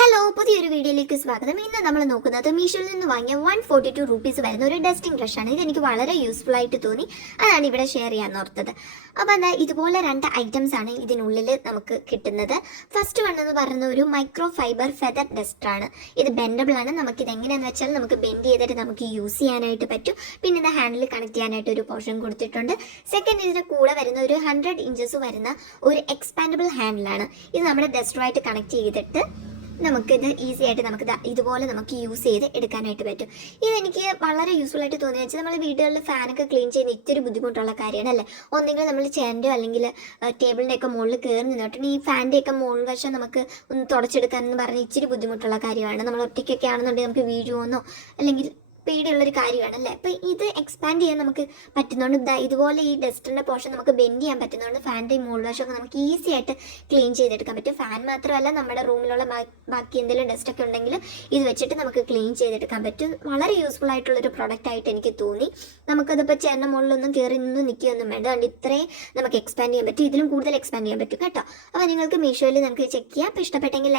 Hello, പുതിയൊരു വീഡിയോയിലേക്ക് സ്വാഗതം. ഇന്ന് നമ്മൾ നോക്കുന്നത് മീഷോയിൽ നിന്ന് വാങ്ങിയ 142 റുപ്പീസ് വരുന്ന ഒരു ഡസ്റ്റിംഗ് ബ്രഷാണ്. ഇതെനിക്ക് വളരെ യൂസ്ഫുൾ ആയിട്ട് തോന്നി, അതാണ് ഇവിടെ ഷെയർ ചെയ്യാൻ ഓർത്തത്. അപ്പോൾ എന്താ, ഇതുപോലെ 2 ഐറ്റംസ് ആണ് ഇതിനുള്ളിൽ നമുക്ക് കിട്ടുന്നത്. ഫസ്റ്റ് വൺ എന്ന് പറയുന്ന ഒരു മൈക്രോ ഫൈബർ ഫെദർ ഡസ്റ്ററാണ്. ഇത് ബെൻഡബിൾ ആണ്. നമുക്കിത് എങ്ങനെയാണെന്ന് വെച്ചാൽ നമുക്ക് ബെൻഡ് ചെയ്തിട്ട് നമുക്ക് യൂസ് ചെയ്യാനായിട്ട് പറ്റും. പിന്നെ ഇത് ഹാൻഡിൽ കണക്ട് ചെയ്യാനായിട്ട് ഒരു പോർഷൻ കൊടുത്തിട്ടുണ്ട്. സെക്കൻഡ്, ഇതിൻ്റെ കൂടെ വരുന്ന ഒരു 100 ഇഞ്ചസ് വരുന്ന ഒരു എക്സ്പാൻഡബിൾ ഹാൻഡിലാണ്. ഇത് നമ്മുടെ ഡസ്റ്ററുമായിട്ട് കണക്ട് ചെയ്തിട്ട് നമുക്കിത് ഈസി ആയിട്ട് ഇതുപോലെ നമുക്ക് യൂസ് ചെയ്ത് എടുക്കാനായിട്ട് പറ്റും. ഇതെനിക്ക് വളരെ യൂസ്ഫുൾ ആയിട്ട് തോന്നിയെന്ന് വെച്ചാൽ നമ്മൾ വീടുകളിൽ ഫാനൊക്കെ ക്ലീൻ ചെയ്യുന്ന ഇത്തിരി ബുദ്ധിമുട്ടുള്ള കാര്യമാണ് അല്ലേ. ഒന്നെങ്കിൽ നമ്മൾ ചെയറിൻ്റെയോ അല്ലെങ്കിൽ ടേബിളിൻ്റെ ഒക്കെ മുകളിൽ കയറി നിന്നിട്ടുണ്ട് ഈ ഫാനിൻ്റെ ഒക്കെ മുകൾ വശം നമുക്ക് ഒന്ന് തുടച്ചെടുക്കാനെന്ന് പറഞ്ഞാൽ ഇച്ചിരി ബുദ്ധിമുട്ടുള്ള കാര്യമാണ്. നമ്മൾ ഒറ്റയ്ക്കൊക്കെ ആണെന്നുണ്ടെങ്കിൽ നമുക്ക് വീഴുമെന്നോ അല്ലെങ്കിൽ പേടിയുള്ളൊരു കാര്യമാണ് അല്ലേ. അപ്പോൾ ഇത് എക്സ്പാൻഡ് ചെയ്യാൻ നമുക്ക് പറ്റുന്നതുകൊണ്ട് ഇതുപോലെ ഈ ഡസ്റ്ററിൻ്റെ പോർഷൻ നമുക്ക് ബെൻഡ് ചെയ്യാൻ പറ്റുന്നതുകൊണ്ട് ഫാനിൻ്റെ മുകൾ വശമൊക്കെ നമുക്ക് ഈസി ആയിട്ട് ക്ലീൻ ചെയ്തെടുക്കാൻ പറ്റും. ഫാൻ മാത്രമല്ല, നമ്മുടെ റൂമിലുള്ള ബാക്കി എന്തെങ്കിലും ഡസ്റ്റൊക്കെ ഉണ്ടെങ്കിൽ ഇത് വെച്ചിട്ട് നമുക്ക് ക്ലീൻ ചെയ്തെടുക്കാൻ പറ്റും. വളരെ യൂസ്ഫുൾ ആയിട്ടുള്ളൊരു പ്രൊഡക്റ്റ് ആയിട്ട് എനിക്ക് തോന്നി. നമുക്കതിപ്പോൾ ചെറിയ മുകളിലൊന്നും കയറി നിന്ന് നിൽക്കുകയൊന്നും വേണ്ട. അതുകൊണ്ട് ഇത്രയും നമുക്ക് എക്സ്പാൻഡ് ചെയ്യാൻ പറ്റും. ഇതിലും കൂടുതൽ എക്സ്പാൻഡ് ചെയ്യാൻ പറ്റും കേട്ടോ. അപ്പോൾ നിങ്ങൾക്ക് മീഷോയിൽ നമുക്ക് ചെക്ക് ചെയ്യാം. അപ്പോൾ ഇഷ്ടപ്പെട്ടെങ്കിൽ